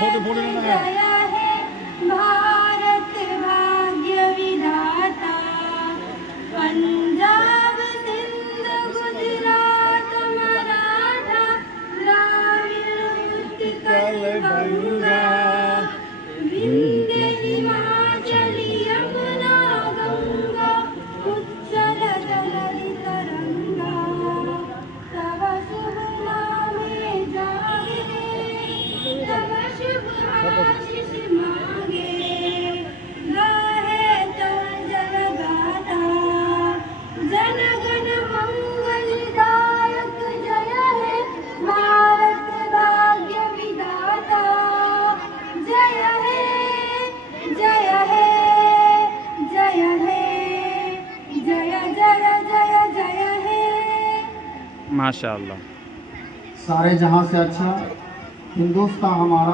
जय है भारत भाग्य विधाता, पंजाब सिंध गुजरात मराठा द्राविड़ उत्कल गंगा, विंध्य हिमाचल यमुना गंगा, उच्चल जलधि तरंगा, तव शुभ नामे जागे, तव शुभ आशीष मांगे, गाहे चल जगदाता, जन गण मंगलदायक, जय है भारत भाग्य विधाता, जय है जय है जय है, जय जय जय जय है। माशाअल्लाह। सारे जहां से अच्छा हिंदुस्तान हमारा